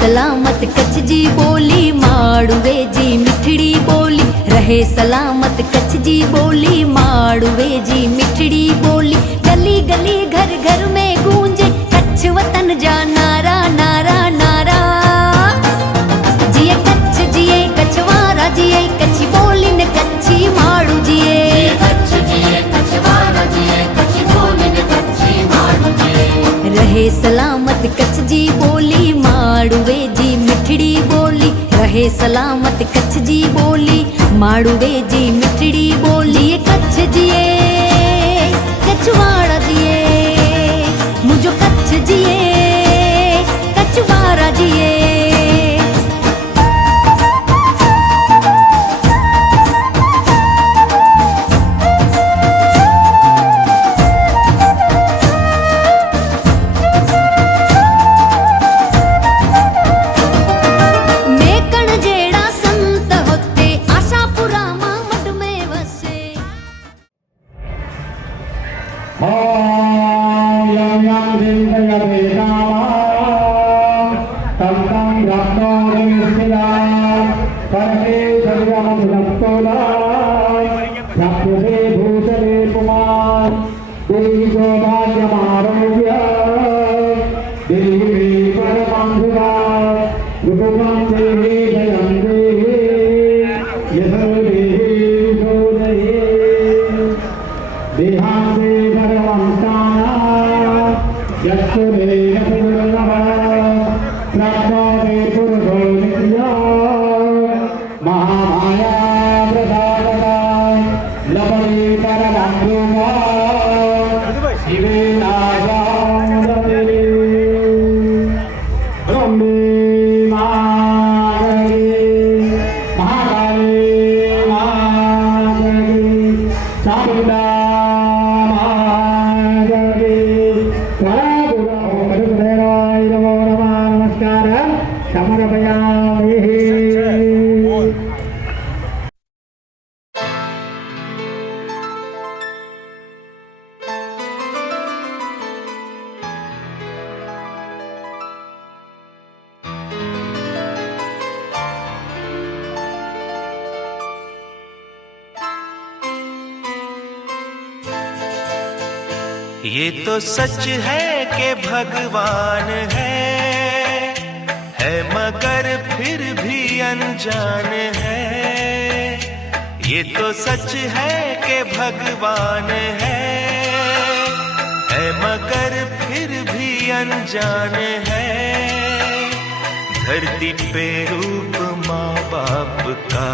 सलामत कच्छ जी बोली, माड़ुवे जी मिठड़ी बोली। रहे सलामत कच्छ जी बोली, माड़ुवे जी मिठड़ी बोली। गली गली घर घर में गूंजे कच्छ वतन जा नारा नारा नारा। जिए कच्छ जिए कच्छवारा जिए, कच्छी बोली ने कच्छी माड़ू जिए। रहे सलामत कच्छ जी बोली, माड़ुवे जी मिठड़ी बोली। रहे सलामत कच्छ जी बोली, माड़ुवे जी मिठड़ी बोली। कच्छ जिए कच्छवाड़ा जिए, मुझो कच्छ जिए कच्छवाड़ा जिए। ये तो सच है कि भगवान है मगर फिर भी अनजान है। ये तो सच है कि भगवान है मगर फिर भी अनजान है। धरती पे रूप माँ बाप का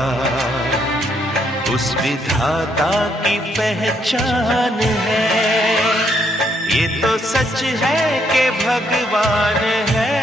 उस विधाता की पहचान है। ये तो सच है कि भगवान है।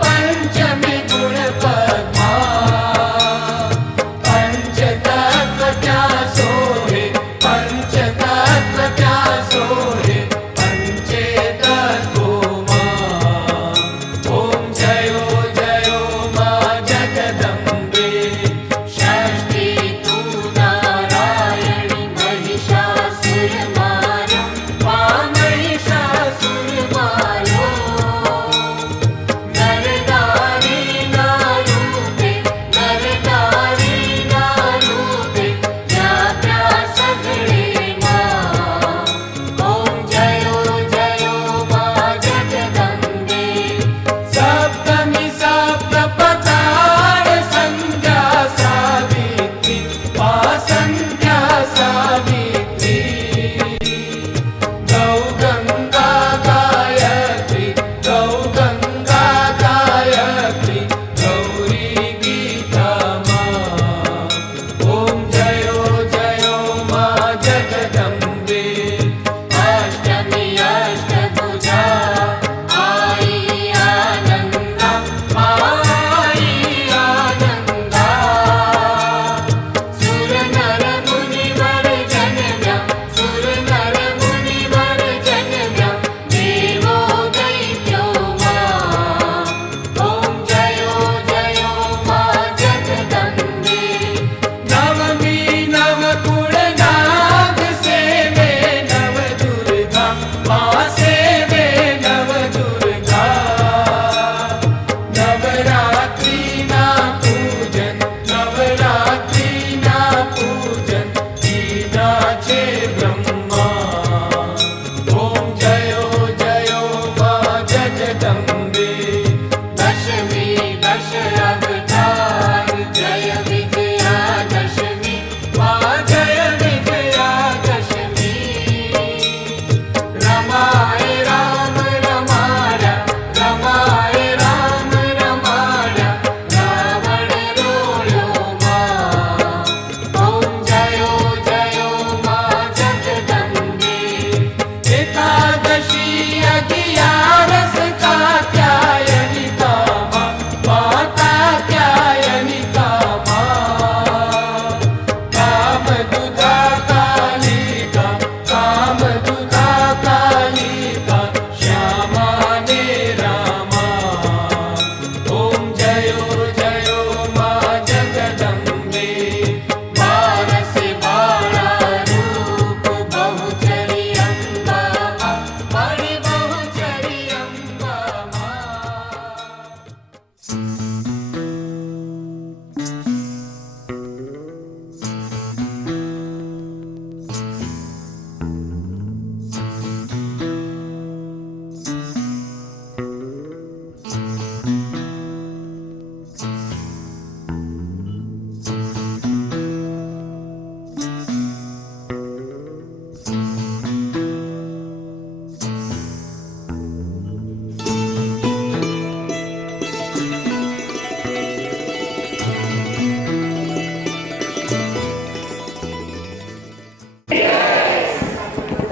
પંચમી ગુણ પદ્મા પંચતત્વ ત્યાં સોહે પંચતત્વ ત્યાં સોહે પંચે તત્વોમાં ઓમ જયો જયો માં જગદંબે ષષ્ઠી તું નારાયણી મહિષાસુરમાર્યો મા મહિષાસુરમાર્યો નરનારીના રૂપે યાત્રા સઘળેમાં ઓમ જયો જયો માં જગદંબે સપ્તમી સપ્ત પતાળ સંધ્યા સાવિત્રી મા સંધ્યા સાવિત્રી ગૌ ગંગા ગાયત્રી ગૌરી ગીતામાં ઓમ જયો જયો માં જગદંબે અષ્ટમી અષ્ટભુજા આઈ આનંદા આઈ આનંદા સુર નર મુનિવર જન્મ્યા સુર નર મુનિવર જન્મ્યા દેવો દૈત્યોમાં ઓમ જયો જયો માં જગદંબે નવમી નવ કુળ નાગ સેવે નવ દુર્ગા મા સેવે નવ દુર્ગા નવરાત્રિના પૂજન દીના છે બ્રહ્મા ઓમ જયો જયો માં જગદંબે દશમી દશ અવતાર જય વિજયા દશમી મા જય વિજયા દશમી રમાય રામ રમાડ્યા રમાય રામ રમાડ્યા રાવણ રોયો માં ઓમ જયો જયો માં જગદંબે એકાદશી અગિયારસ કાત્યાયનિકામાં મા કાત્યાયનિકામાં કામદુધા કાલિકા શ્યામા ને રામા ઓમ જયો જયો માં જગદંબે બારસે બાળા રૂપ બહુચરી અંબા મણિ બહુચરી અંબામાં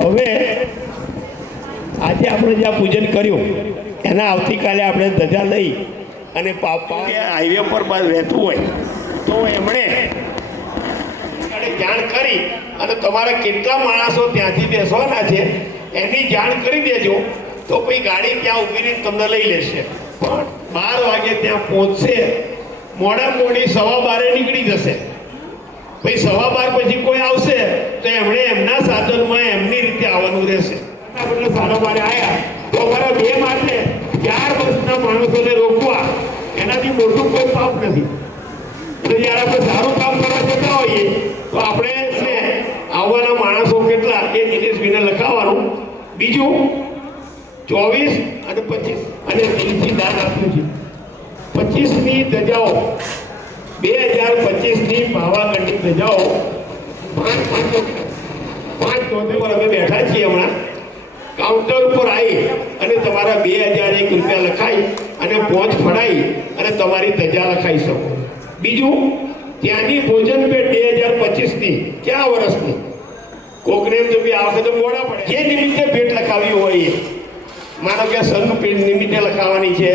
હવે આજે આપણે જ્યાં પૂજન કર્યું એના આવતીકાલે આપણે ધજા લઈ અને હાઈવે પર રહેતું હોય તો એમણે જાણ કરી અને તમારા કેટલા માણસો ત્યાંથી બેસવાના છે એની જાણ કરી દેજો તો પછી ગાડી ત્યાં ઊભી રહીને તમને લઈ લેશે પણ 12 વાગે ત્યાં પહોંચશે મોડા મોડી 12:15 નીકળી જશે ભાઈ 12:15 પછી કોઈ આવશે તો એમણે એમના સાધનમાં એમની રીતે આવવાનું રહેશે આપણે 12:15 આવ્યા તો અમારા બે માટે 4 વર્ષના માણસોને રોકવા એનાથી મોટું કોઈ પાપ નથી તો જ્યારે આપણે સારું કામ કરવા જતા હોઈએ તો આપણે આવવાના માણસો કેટલા એ દિનેશભાઈને લખાવવાનું બીજું 24 અને 25 અને દિલથી દાન આપ્યું છે 25ની ધજાઓ 2025ની પાવાગઢની ધજાઓ 5 પર અમે બેઠા છીએ હમણાં કાઉન્ટર ઉપર આવી અને તમારા 2001 રૂપિયા લખાઈ અને પહોંચ ફડાઈ અને તમારી ધજા લખાઈ શકો બીજું ત્યાંની ભોજન પેટ 2025ની ક્યાં વર્ષની કોકને એમ તો બી આ વખતે મોડા પડે જે નિમિત્તે ભેટ લખાવી હોય માનો કે સનનું પેટ નિમિત્તે લખાવાની છે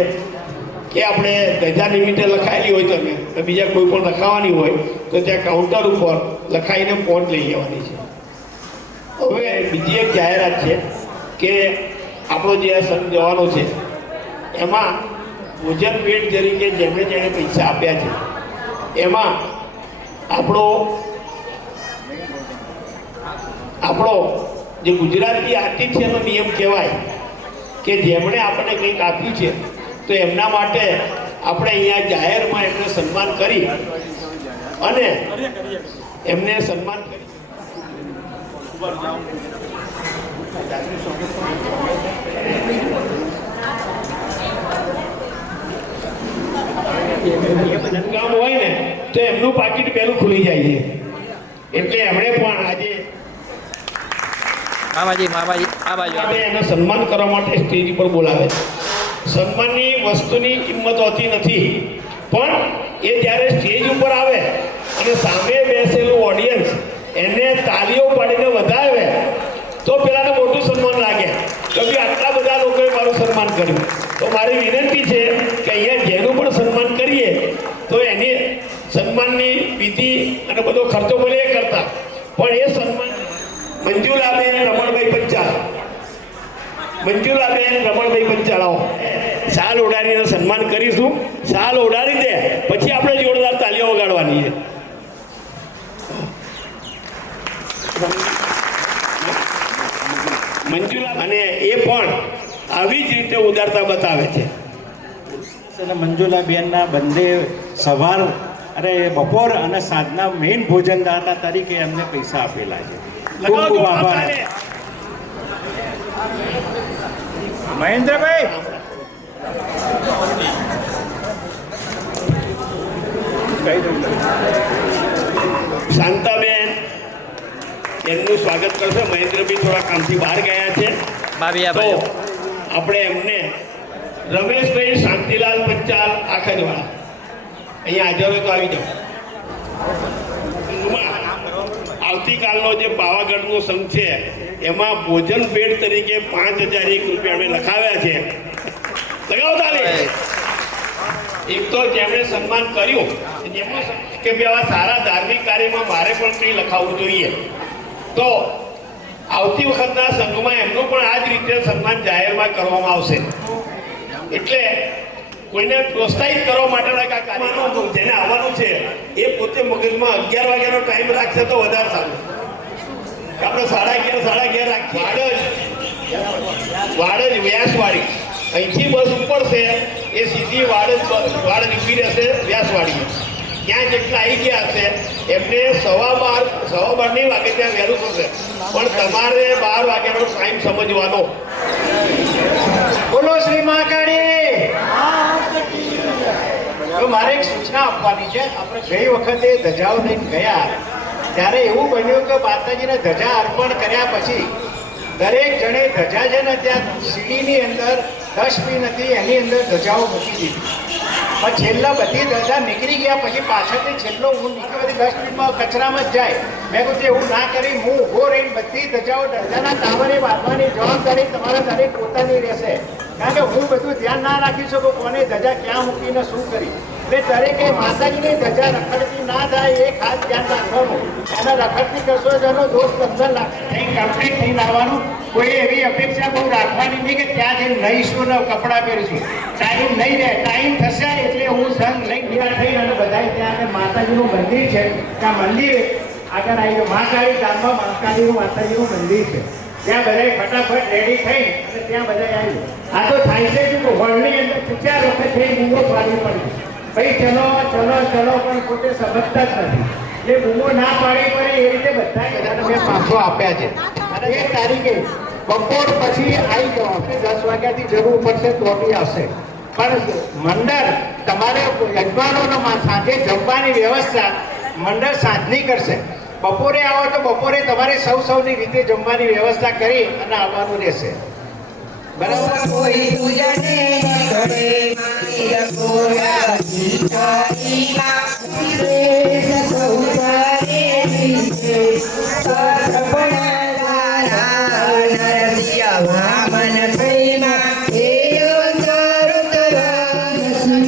કે આપણે ધજા નિમિત્તે લખાયેલી હોય તમે તો બીજા કોઈ પણ લખાવાની હોય તો ત્યાં કાઉન્ટર ઉપર લખાઈને ફોન લઈ જવાની છે. હવે બીજી એક જાહેરાત છે કે આપણો જે આ સંઘ જવાનો છે એમાં ભોજન પેટ તરીકે જેમણે જેણે પૈસા આપ્યા છે એમાં આપણો જે ગુજરાતી આતિથ્યનો નિયમ કહેવાય કે જેમણે આપણને કંઈક આપ્યું છે તો એમના માટે આપણે અહીંયા જાહેરમાં એમને સન્માન કરી અને એમને સન્માન કરી કામ હોય ને તો એમનું પાકીટ પહેલું ખુલી જાય છે. એટલે એમણે પણ આજે એને સન્માન કરવા માટે સ્ટેજ પર બોલાવે છે. સન્માનની વસ્તુની કિંમત હોતી નથી, પણ એ જ્યારે સ્ટેજ ઉપર આવે અને સામે બેસેલું ઓડિયન્સ એને તાલીઓ પાડીને વધાવે તો પેલાને મોટું સન્માન લાગે કે આટલા બધા લોકોએ મારું સન્માન કર્યું. તો મારી વિનંતી છે કે અહીંયા જેનું પણ સન્માન કરીએ તો એની સન્માનની વિધિ અને બધો ખર્ચો ભલે એ કરતા પણ એ સન્માન મંજુલાબેન રમણભાઈ પંચાલ આવો શાલ ઓઢાડીને સન્માન કરીશું. શાલ ઓઢાડી દે પછી આપણે જોરદાર તાલીઓ વગાડવાની છે. મંજુલા અને એ પણ આવી જ રીતે ઉદારતા બતાવે છે. મંજુલાબેનના બંને સવાર અને બપોર અને સાંજના મેઇન ભોજનદાતા તરીકે એમને પૈસા આપેલા છે. ખૂબ ખૂબ આભાર. મહેન્દ્રભાઈ શાંતાબેન એમનું સ્વાગત કરશે. મહેન્દ્રભાઈ થોડા કામથી બહાર ગયા છે તો આપણે એમને રમેશભાઈ શાંતિલાલ પંચાલ આખજવાળા અહીંયા હાજર હોય તો આવી જાઓ. આવતીકાલનો જે પાવાગઢનો સંઘ છે એમાં ભોજન ભેટ તરીકે 5001 રૂપિયા અમે લખાવ્યા છે. લગાવો તાલી. એક તો જેમણે સન્માન કર્યું કે ભાઈ આવા સારા ધાર્મિક કાર્યમાં મારે પણ કંઈ લખાવવું જોઈએ તો આવતી વખતના સંઘમાં એમનું પણ આ જ રીતે સન્માન જાહેરમાં કરવામાં આવશે. એટલે કોઈને પ્રોત્સાહિત કરવા માટેના કાર્યક્રમો જેને આવવાનું છે એ પોતે મગજમાં 11 વાગ્યાનો ટાઈમ રાખશે તો વધારે સારું. આપણે 11:30 રાખીએ. વાડજ વ્યાસવાડી અહીંથી બસ ઉપડશે એ સીધી વાડજ ઊભી રહેશે વ્યાસવાડી. ત્યાં જેટલા આવી ગયા હશે એમને 12:15 નહીં વાગે ત્યાં વહેલું થશે પણ તમારે 12 વાગ્યાનો ટાઈમ સમજવાનો. બોલો શ્રી મહાકાળી. મારે એક સૂચના આપવાની છે. આપણે ગઈ વખતે ધજાઓ લઈને ગયા ત્યારે એવું બન્યું કે માતાજીને ધજા અર્પણ કર્યા પછી દરેક જણે ધજા છે ને ત્યાં સીડીની અંદર ડસ્ટબિન હતી એની અંદર ધજાઓ મૂકી દીધી. પણ છેલ્લા બધી ધજા નીકળી ગયા પછી પાછળથી છેલ્લો હું નીકળી ડસ્ટબિનમાં કચરામાં જ જાય. મેં કીધું એવું ના કરી હું ઊભો રહીને બધી ધજાઓ ધજાના તાવરે બાંધવાની જવાબદારી તમારા દરેક પોતાની રહેશે. કારણ કે હું બધું ધ્યાન ના રાખી શકું કોને ધજા ક્યાં મૂકીને શું કરી. એટલે દરેકે માતાજીની ધજા રખડતી ના થાય એ ખાસ ધ્યાન રાખવાનું. અને રખડતી કરશો જેનો દોષ 15 લાખ થઈ કમ્પ્લીટ થઈને આવવાનું. કોઈ એવી અપેક્ષા બહુ રાખવાની નહીં કે ત્યાં જઈને નહીશું ને કપડાં પહેરીશું. ટાઈમ નહીં રહે. ટાઈમ થશે એટલે હું સંઘ લઈ ગયા થઈ અને બધાય ત્યાં આગળ માતાજીનું મંદિર છે ત્યાં મંદિર આગળ આવી ગયું. મહાકાળી ધામમાં માતાજીનું મંદિર છે ત્યાં બધાય ફટાફટ રેડી થઈ અને ત્યાં બધા આવી. આ તો થાય છે કે હોલની અંદર 4 વખત થઈ બૂમો પાડવી પડી. ભાઈ ચલો પણ પોતે સમજતા જ નથી. એ બૂમો ના પાડી પડે એ રીતે બધાને મેં 500 આપ્યા છે. અને એ તારીખે બપોર પછી આવી જાઓ. આપણે 10 વાગ્યાથી જરૂર પડશે તો બી આવશે. પણ મંડળ તમારે યજમાનોનો સાંજે જમવાની વ્યવસ્થા મંડળ સાંજની કરશે. બપોરે આવો તો બપોરે તમારે સૌની રીતે જમવાની વ્યવસ્થા કરી અને આવવાનું રહેશે. બરાબર. કોઈ પૂજને કરે મારી રસોયા જીતારીમાં શ્રેષ્ઠ સૌભારે દિશે સપનારા નરસિંહ વામન થઈમાં હે અંતર તરન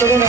કરીને